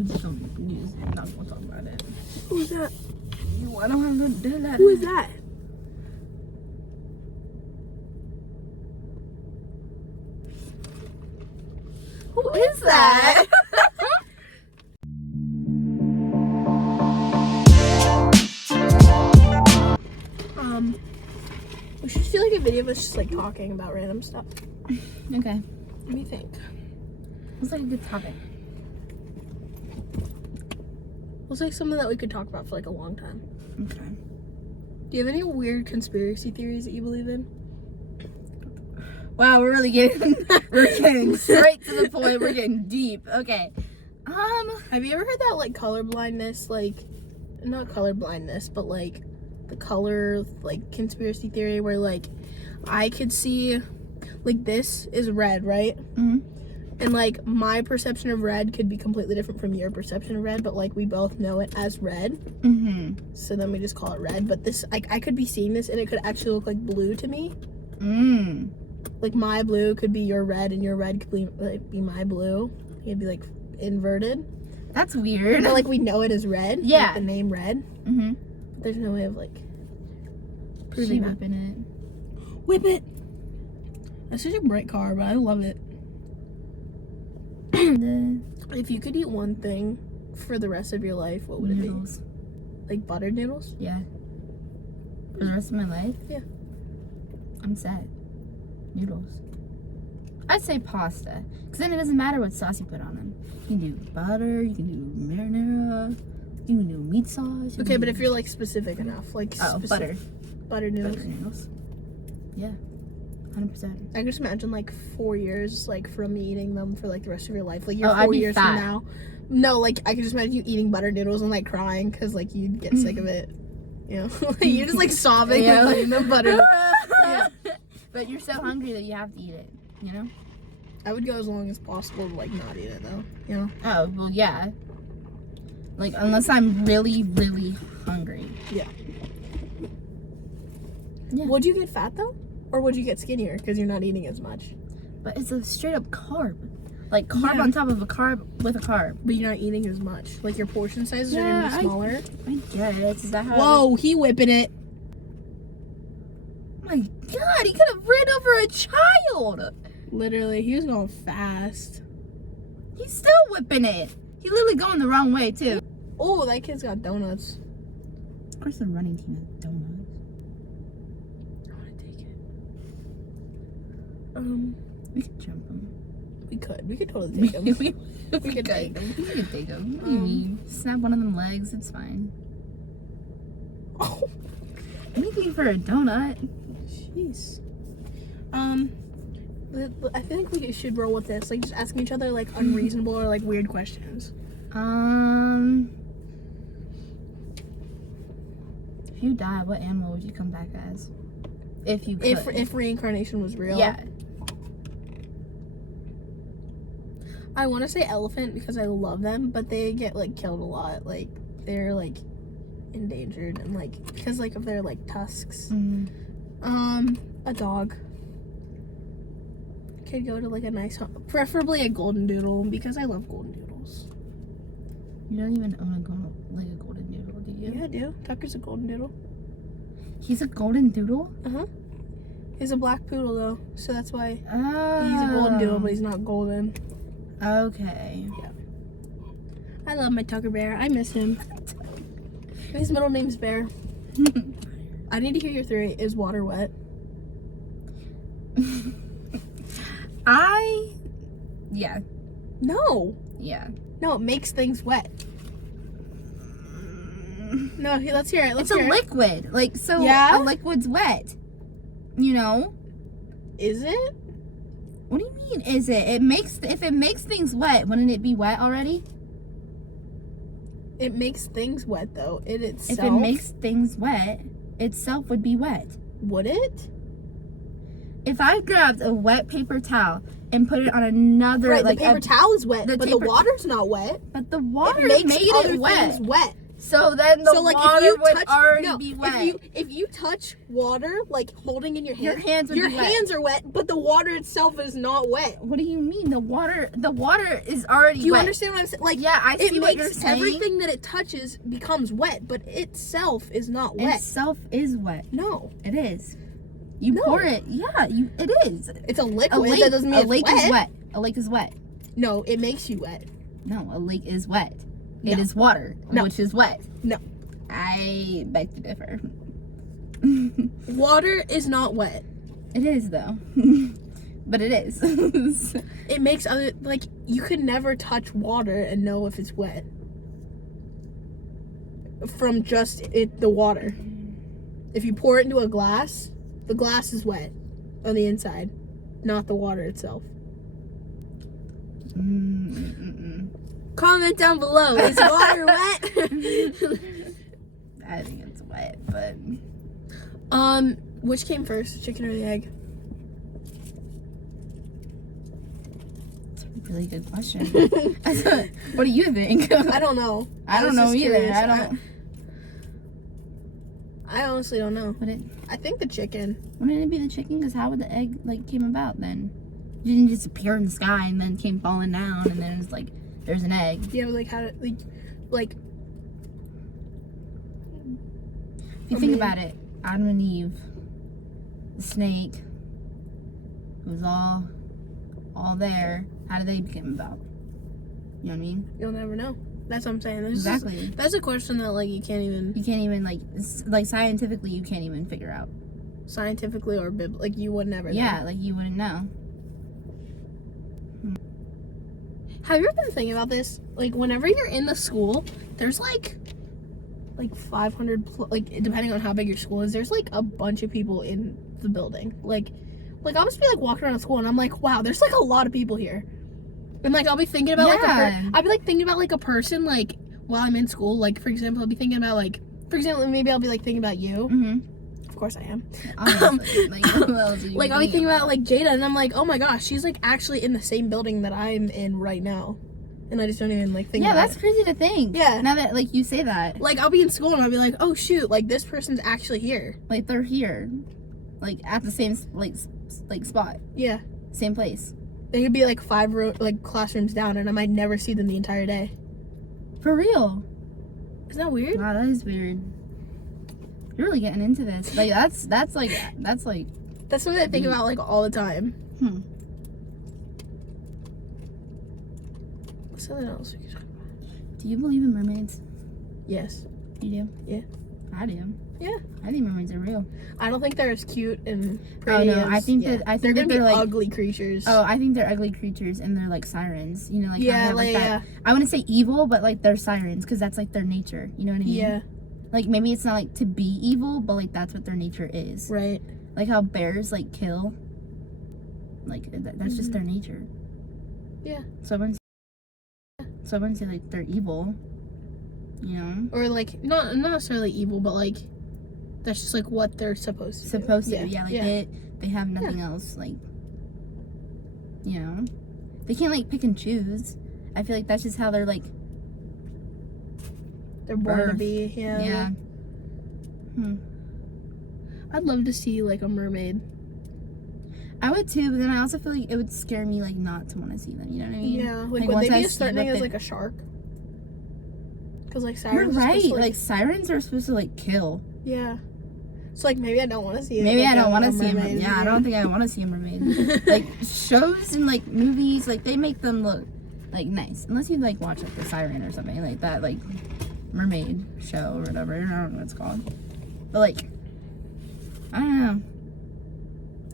We just not gonna talk about it. Who's that? I don't have no do that. Who is that? Who is that? We should do like a video of us just like talking about random stuff. Okay. What do you think? Looks like a good topic. Looks like something that we could talk about for like a long time. Okay. Do you have any weird conspiracy theories that you believe in? Wow, we're getting straight to the point. We're getting deep. Okay. Have you ever heard that like color blindness, like not color blindness, but like the color like conspiracy theory where like I could see like this is red, right? Mm-hmm. And like my perception of red could be completely different from your perception of red, but like we both know it as red. Mm-hmm. So then we just call it red. But this, like, I could be seeing this and it could actually look like blue to me. Mm. Like my blue could be your red and your red could be my blue. It'd be like inverted. That's weird. But like we know it as red. Yeah. Like, the name red. Mm-hmm. But there's no way of like She proving that. whipping it. Whip it. That's such a bright car, but I love it. If you could eat one thing for the rest of your life, what would Noodles. it be? Like buttered noodles? Yeah. For the rest of my life? Yeah. I'm sad. Noodles. I'd say pasta. Because then it doesn't matter what sauce you put on them. You can do butter, you can do marinara, you can do meat sauce. Okay, but if you're like specific enough, like butter. Buttered noodles. Butter noodles. Yeah. 100%. I can just imagine like 4 years like from eating them for like the rest of your life. Like you're I'd 4 be years fat. from now. No, like I can just imagine you eating buttered noodles and like crying because like you'd get sick of it. You know, you're just like sobbing Yeah. like eating the butter. Yeah. But you're so hungry that you have to eat it, you know? I would go as long as possible to like not eat it though. You know? Oh, well, yeah. Like, unless I'm really, really hungry. Yeah. Yeah. Would you get fat though, or would you get skinnier because you're not eating as much? But it's a straight up carb. Like, carb Yeah. on top of a carb with a carb. But you're not eating as much. Like your portion sizes are Yeah, gonna be smaller. I get it. Is that how? Whoa, he whipping it. Oh my god, he could have ran over a child. Literally, he was going fast. He's still whipping it. He's literally going the wrong way, too. Oh, that kid's got donuts. Of course, the running team has donuts. I want to take it. We could jump him. We could totally take him. we could take him. We could take him. What do you mean? Snap one of them legs. It's fine. Oh, Anything for a donut. jeez. I think we should roll with this. Like, just asking each other like unreasonable or like weird questions. If you die, what animal would you come back as? If you could. If reincarnation was real. Yeah. I want to say elephant because I love them, but they get like killed a lot. Like they're like endangered and like because like of their like tusks. Mm. A dog. Could go to like a nice home, preferably a golden doodle because I love golden doodles. You don't even own a golden doodle, do you? Yeah, I do. Tucker's a golden doodle. He's a golden doodle? He's a black poodle though, so that's why Oh. he's a golden doodle, but he's not golden. Okay. I love my Tucker bear. I miss him. His middle name's Bear. I need to hear your theory. Is water wet? Yeah. No. Yeah. No, it makes things wet. No, let's hear it. It's a liquid. Like, so Yeah? a liquid's wet. You know? Is it? What do you mean, is it? If it makes things wet, wouldn't it be wet already? It makes things wet though. It itself. If it makes things wet, itself would be wet. Would it? If I grabbed a wet paper towel and put it on another, Right, like the paper towel is wet, the but paper- the water's not wet. but the water It makes made other it wet. things wet. So then the So like water if you would touch, already no, be wet. if you touch water like holding in your Your hand, hands would your be wet. hands are wet, but the water itself is not wet. What do you mean? The water is already Do you wet. understand what I'm saying? Like, Yeah, I it see what you're makes saying. everything that it touches becomes wet, but itself is not wet. Itself is wet. No, It is. You No. pour it. Yeah, it is. it's a liquid. A lake, that doesn't mean a lake it's is wet. A lake is wet. No, it makes you wet. No, a lake is wet. It No. is water, No. which is wet. No. I beg to differ. Water is not wet. It is though. But it is. It makes other, like, you could never touch water and know if it's wet from just the water. If you pour it into a glass, the glass is wet on the inside, not the water itself. Comment down below. Is water wet? I think it's wet, but Which came first, chicken or the egg? it's a really good question. What do you think? I don't know. I don't was know just either. curious. I don't. I honestly don't know. Wouldn't I think the chicken. it be the chicken? Because how would the egg like came about then? It didn't just appear in the sky and then came falling down and then it's like there's an egg. Yeah, like how to like. If you think about it, Adam and Eve, the snake, it was all there. How did they become about? You know what I mean? You'll never know. That's what I'm saying. Exactly. That's a question that like you can't even like scientifically you can't even figure out. scientifically or like you would never know. Yeah, like you wouldn't know. Have you ever been thinking about this? Like whenever you're in the school, there's like 500 like depending on how big your school is, there's like a bunch of people in the building. Like I'll just be like walking around school and I'm like, wow, there's like a lot of people here. And like I'll be thinking about I'll be like thinking about like a person like while I'm in school. Like for example, I'll be thinking about like maybe I'll be like thinking about you. Mm-hmm. Of course I am. Obviously. Like, what else are you Like I'll be thinking thinking about like Jada and I'm like, oh my gosh, she's like actually in the same building that I'm in right now. And I just don't even like think Yeah, about that's crazy to think. Yeah. Now that like you say that. Like I'll be in school and I'll be like, oh shoot, like this person's actually here. Like they're here. Like at the same like spot. Yeah. Same place. They could be like 5 classrooms down and I might never see them the entire day. For real. Isn't that weird? Wow, that is weird. You're really getting into this. Like that's That's something I think about like all the time. Something else we could talk about. Do you believe in mermaids? Yes. You do? Yeah. I do. Yeah. I think mermaids are real. I don't think they're as cute and pretty. Oh no, I think yeah. that I they're think gonna that be they're like ugly creatures. oh, I think they're ugly creatures and they're like sirens. You know, like how they yeah, have, like that. yeah, I wouldn't say evil, but like they're sirens because that's like their nature. You know what I mean? yeah, Like maybe it's not like to be evil, but like that's what their nature is. right. Like how bears like kill. Like that's just their nature. Yeah. So I wouldn't say like they're evil. You know? Or like not necessarily evil, but like that's just like what they're supposed to. Supposed do. to, yeah. Like yeah. they have nothing else. Like, you know, they can't like pick and choose. I feel like that's just how they're like. They're born to birth. be. Yeah. Yeah. I'd love to see like a mermaid. I would too, but then I also feel like it would scare me like not to want to see them. You know what I mean? Yeah. Like Like, would once they I be as see threatening what as they- like a shark? Because like You're sirens. are right. supposed to, Like sirens are supposed to like kill. yeah. So like maybe I don't want to see it. Maybe like, I don't want to see a mermaid. mermaid. Yeah, I don't think I want to see a mermaid. Like shows and like movies, like they make them look like nice. Unless you like watch like the Siren or something like that, like mermaid show or whatever. I don't know what it's called. But like, I don't know.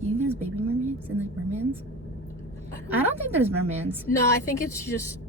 Do you think there's baby mermaids and like mermans? I don't think there's mermans. No, I think it's just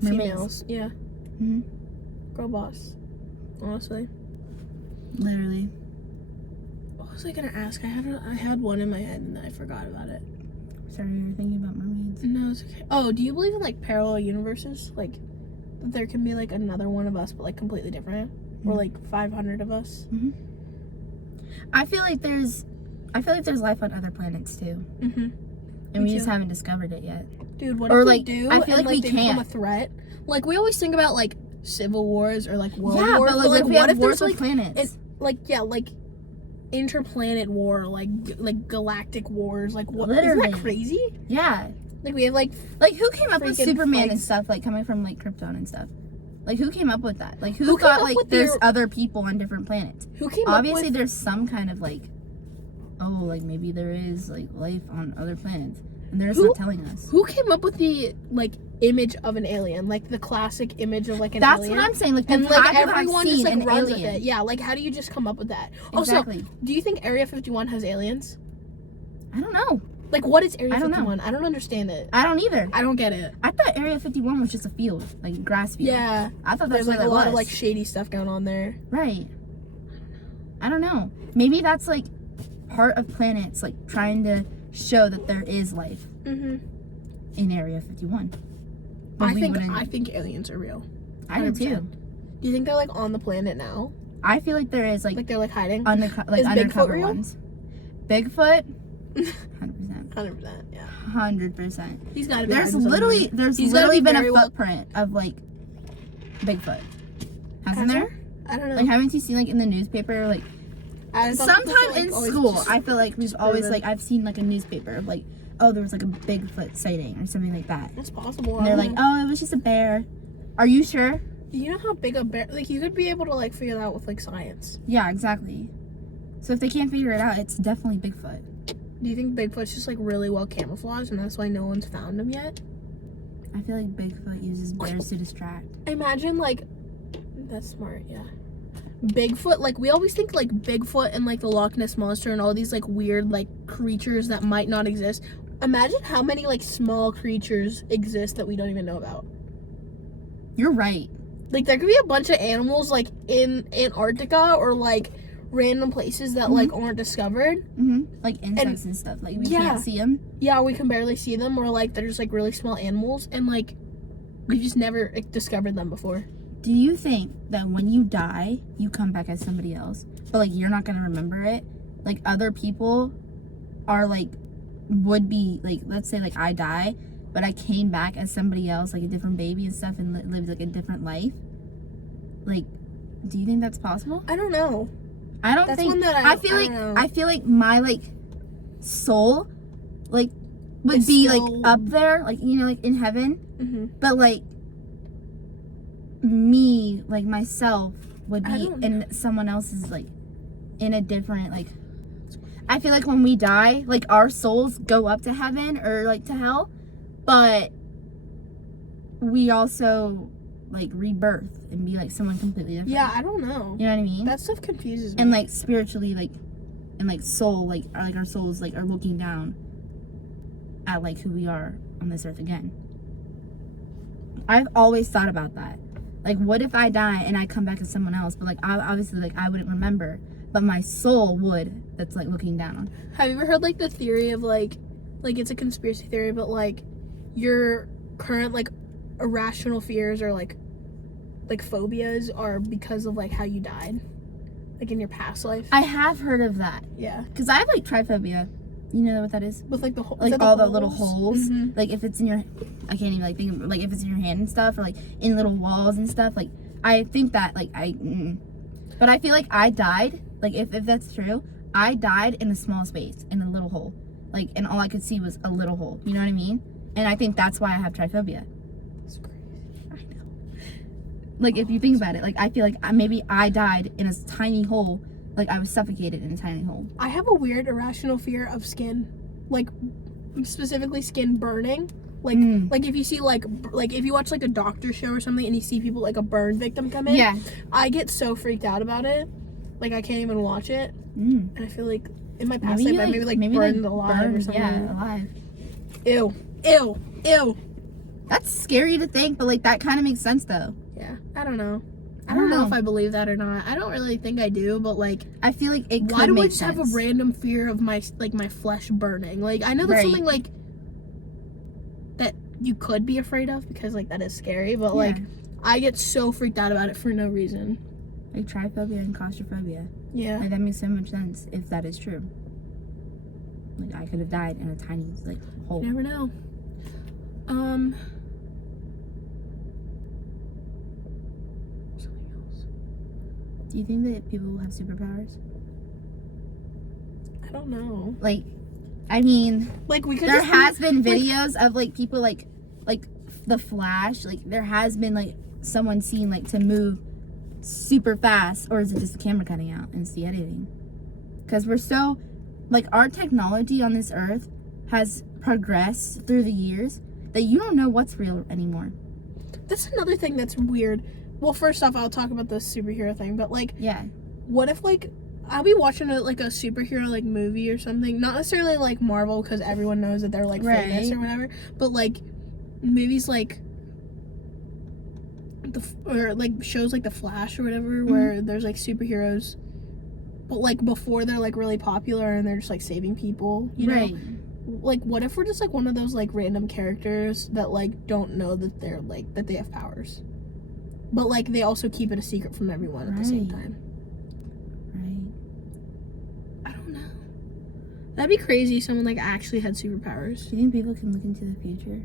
Mermaids. females. Yeah. Mhm. Girl boss. Honestly. Literally. What was I gonna ask? I had one in my head and then I forgot about it. Sorry, you were thinking about mermaids. No, it's okay. Oh, do you believe in like parallel universes? Like that there can be like another one of us but like completely different? Or like 500 of us? I feel like there's life on other planets too, Mm-hmm. and we Me just too. haven't discovered it yet. Dude, what Or, if like, we do I and feel like we they become can't. a threat? Like we always think about like civil wars or like world Yeah, wars. but like, if we what have if wars there's with like planets? like interplanet war, like galactic wars, like what? Isn't Literally. that crazy? Yeah. Like we have like Like, who came up with Freaking Superman and flags. stuff, like, coming from, like, Krypton and stuff? Like, who came up with that? Like, who Who came thought, up like, with there's the- other people on different planets? who came Obviously, up with there's some kind of, like, oh, like, maybe there is, like, life on other planets. And they're just Who- not telling us. who came up with the like image of an alien, like the classic image of like an That's alien. what I'm saying. Like, And people like have to have everyone just seen like an runs with alien. it. Yeah, like how do you just come up with that? Also, Exactly. do you think Area 51 has aliens? I don't know. Like what is Area I don't know. 51? I don't understand it. I don't either. I don't get it. I thought Area 51 was just a field, like a grass field. Yeah, I thought there's that's like what a it lot was. of like shady stuff going on there. Right. I don't know. Maybe that's like part of planets like trying to show that there is life Mhm. in Area 51. But we wouldn't- I think aliens are real. I do too. 100%. Do you think they're like on the planet now? I feel like there is like, Like they're like hiding? like Is Bigfoot undercover real? ones. Bigfoot, 100%. 100%. Yeah. 100%. He's got to be. There's hiding somewhere. He's gotta literally be been a very well- footprint of like Bigfoot. Hasn't Has there? I don't know. Like, haven't you seen like in the newspaper, like I thought people sometime like, in always school, just- I feel like we've just always proven. like I've seen like a newspaper of like, oh, there was like a Bigfoot sighting or something like that. It's possible. And they're like, oh, it was just a bear. Are you sure? you know how big a bear? Like you could be able to like figure that out with like science. Yeah, exactly. So if they can't figure it out, it's definitely Bigfoot. Do you think Bigfoot's just like really well camouflaged and that's why no one's found him yet? I feel like Bigfoot uses bears to distract. Imagine like, that's smart. Yeah. Bigfoot, like we always think like Bigfoot and like the Loch Ness monster and all these like weird like creatures that might not exist. Imagine how many like small creatures exist that we don't even know about. You're right. Like there could be a bunch of animals like in Antarctica or like random places that like aren't discovered. Like insects and stuff. Like we Yeah. can't see them. Yeah, we can barely see them, or like they're just like really small animals, and like we just never like, discovered them before. Do you think that when you die, you come back as somebody else, but like you're not gonna remember it? Like other people are like would be like, let's say like I die, but I came back as somebody else, like a different baby and stuff, and lived like a different life. Like, do you think that's possible? I don't know. I don't That's think. one that I feel I like don't know. I feel like my like soul, like would It's be still- like up there, like you know, like in heaven. Mm-hmm. But like me, like myself, would I be don't in someone else's like in a different like. I feel like when we die, like our souls go up to heaven or like to hell, but we also like rebirth and be like someone completely different. Yeah, I don't know. You know what I mean? That stuff confuses me. And like spiritually, like and like soul, like our souls like are looking down at like who we are on this earth again. I've always thought about that. Like, what if I die and I come back as someone else? But like, obviously, like I wouldn't remember, but my soul would. That's like looking down. Have you ever heard like the theory of like it's a conspiracy theory, but like your current like irrational fears or like phobias are because of like how you died, like in your past life? I have heard of that Yeah, because I have like trypophobia. You know what that is? with like the whole Like all the little holes. Mhm. Like if it's in your, I can't even like think of, like if it's in your hand and stuff, or like in little walls and stuff. Like I think that like but I feel like I died. Like if that's true, I died in a small space in a little hole. Like and all I could see was a little hole. You know what I mean? And I think that's why I have trypophobia. That's crazy. I know. Like if you think about it, like I feel like maybe I died in a tiny hole. Like I was suffocated in a tiny hole. I have a weird irrational fear of skin, like specifically skin burning. Like like if you see like if you watch like a doctor show or something and you see people like a burn victim come in, Yeah. I get so freaked out about it. Like I can't even watch it, Mm. and I feel like in my past Maybe life I maybe like maybe burned alive or burned, something. Yeah, alive. Ew, ew, ew. That's scary to think, but like that kind of makes sense though. Yeah, I don't know. I I don't don't know know. if I believe that or not. I don't really think I do, but like, I feel like it could why do make I just sense. have a random fear of my flesh burning? Like I know that's Right. something like that you could be afraid of because like that is scary, but like I get so freaked out about it for no reason. Like trypophobia and claustrophobia. Yeah. Like that makes so much sense if that is true. Like I could have died in a tiny like hole. You never know. Do you think that people will have superpowers? I don't know. Like, I mean, Like we could. there just has been videos of like people like the Flash. Like there has been like someone seen like to move super fast, or is it just the camera cutting out and it's the editing? Because we're so like our technology on this earth has progressed through the years that you don't know what's real anymore. That's another thing that's weird. Well, first off, I'll talk about the superhero thing, but like, Yeah. what if like I'll be watching like a superhero like movie or something, not necessarily like Marvel because everyone knows that they're like famous Right. or whatever, but like movies like or like shows like The Flash or whatever where there's like superheroes, but like before they're like really popular and they're just like saving people, you know? Right. Like, what if we're just like one of those like random characters that like don't know that they're like that they have powers, but like they also keep it a secret from everyone at the same Right. time? Right. I don't know. That'd be crazy if someone like actually had superpowers. Do you think people can look into the future?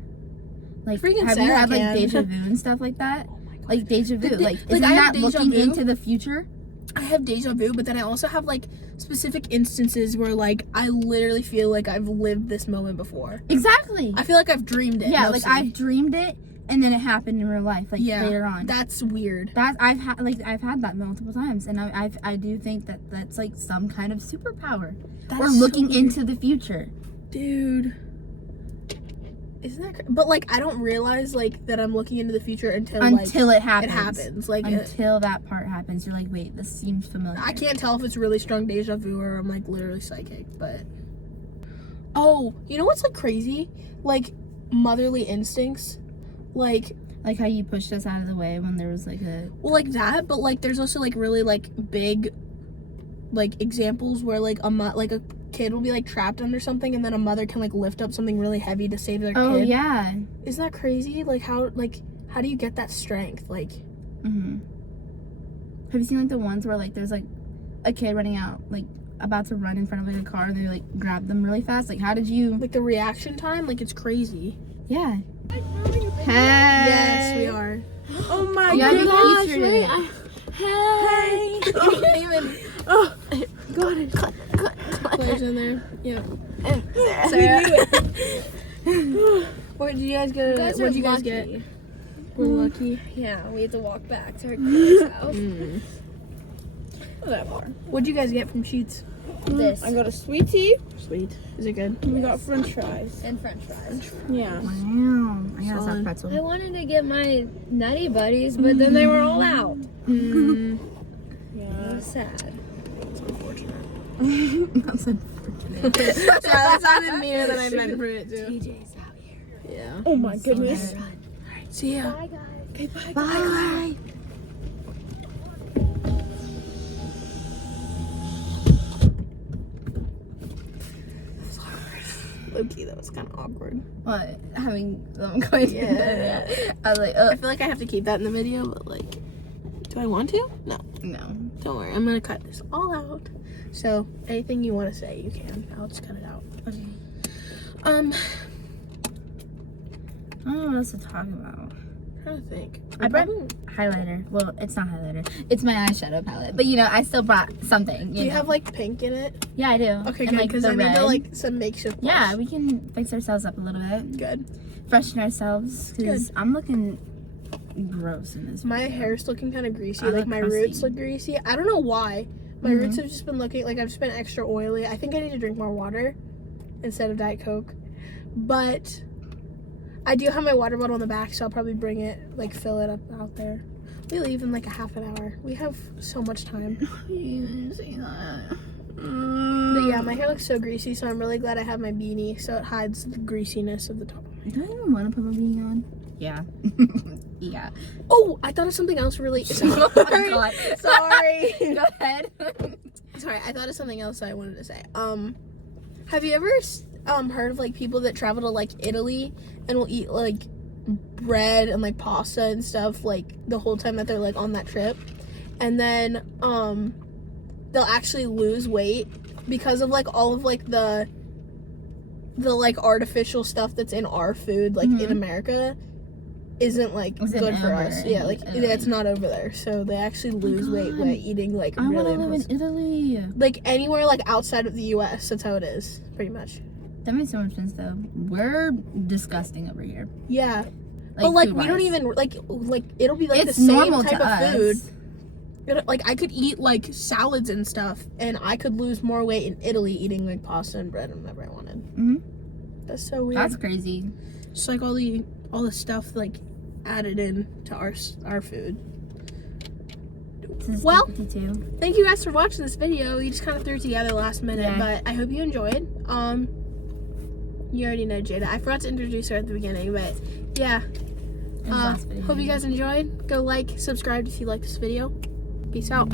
Like, Freaking have you Sarah had like can. deja vu and stuff like that? Oh my god. Like deja vu, The thi- like like, isn't I have that deja looking vu. into the future? I have deja vu, but then I also have like specific instances where like I literally feel like I've lived this moment before. Exactly. I feel like I've dreamed it. Yeah, mostly. like I've dreamed it, and then it happened in real life, like Yeah, later on. That's weird. That I've had that multiple times, and I do think that that's like some kind of superpower. That's Or so looking weird. into the future. Dude. Isn't that but like I don't realize like that I'm looking into the future until Until like it happens. it happens. Like Until that part happens, you're like, wait, this seems familiar. I can't tell if it's really strong deja vu or I'm like literally psychic, but oh, you know what's like crazy? Like motherly instincts. Like Like how you pushed us out of the way when there was like a. well like that, but like there's also like really like big like examples where like a kid will be like trapped under something and then a mother can like lift up something really heavy to save their Oh kid. yeah. Isn't that crazy? Like how do you get that strength? Like Mhm. Have you seen like the ones where like there's like a kid running out, like about to run in front of like a car, and they like grab them really fast? Like how did you? the reaction time, like it's crazy. Yeah. Hey. Yes, we are. Oh my You gotta be gosh, featured in wait, it. Hey! Oh, can't even Oh, got it. players in there. Yeah. Sarah. Where did you guys get? guys What are did you guys lucky. get? We're lucky. Yeah, we had to walk back to our grandma's house. Not that far. What'd you guys get from Sheets? This. I got a sweet tea Sweet. Is it good? and we got french fries. And french fries. Yeah. Wow. I got a Solid. soft I pretzel. wanted to get my nutty buddies, but then they were all out. Mm, It Yeah. was sad. it's unfortunate. That's unfortunate. Sorry, that sounded meaner than I meant for it to. TJ's out here. Yeah. Oh my goodness. See ya. Bye, guys. Okay, bye. Bye. Low-key, that was kind of awkward. What? Having them going. Yeah. I was like, I feel like I have to keep that in the video, but like, do I want to? No. no. Don't worry, I'm gonna cut this all out. So anything you want to say, you can. I'll just cut it out. Okay. I I don't know what else to talk about. trying to think. I brought highlighter. Well, it's not highlighter. It's my eyeshadow palette. But you know, I still brought something. Do you know. have like pink in it? Yeah, I do. Okay, And, good. like, Because the I need red. to like some makeshift. blush. Yeah, we can fix ourselves up a little bit, Good. freshen ourselves. Because I'm looking gross in this. My video. hair's looking kind of greasy. I Like look my crusty. roots look greasy. I don't know why. My Mhm. roots have just been looking like I've just been extra oily. I think I need to drink more water instead of Diet Coke. But I do have my water bottle in the back, so I'll probably bring it, like fill it up out there. We leave in like a half an hour. We have so much time. You didn't say that. But yeah, my hair looks so greasy, so I'm really glad I have my beanie so it hides the greasiness of the top. Do I even want to put my beanie on? Yeah. Yeah. Oh, I thought of something else really. Sorry. God. Sorry. Go ahead. Sorry, I thought of something else I wanted to say. Have you ever heard of like people that travel to like Italy and will eat like bread and like pasta and stuff like the whole time that they're like on that trip, and then they'll actually lose weight because of like all of like the like artificial stuff that's in our food like in Mhm. America. isn't like Isn't good for over us. in Yeah, like Italy. it's not over there. So they actually lose weight God. by eating like I want really to live in unhealthy. Italy. Like anywhere like outside of the US, that's how it is, pretty much. That makes so much sense though. We're disgusting over here. Yeah. But like we don't food-wise. even like it'll be like It's the same normal type to of us. food. Like I could eat like salads and stuff, and I could lose more weight in Italy eating like pasta and bread whenever I wanted. Mhm. That's so weird. That's crazy. Just like all the stuff like added in to our food. This is Well- 52. Thank you guys for watching this video. We just kind of threw it together last minute, Yeah. but I hope you enjoyed. You already know Jada. I forgot to introduce her at the beginning, but yeah. It was last video. Hope you guys enjoyed. Go like, subscribe if you like this video. Peace out.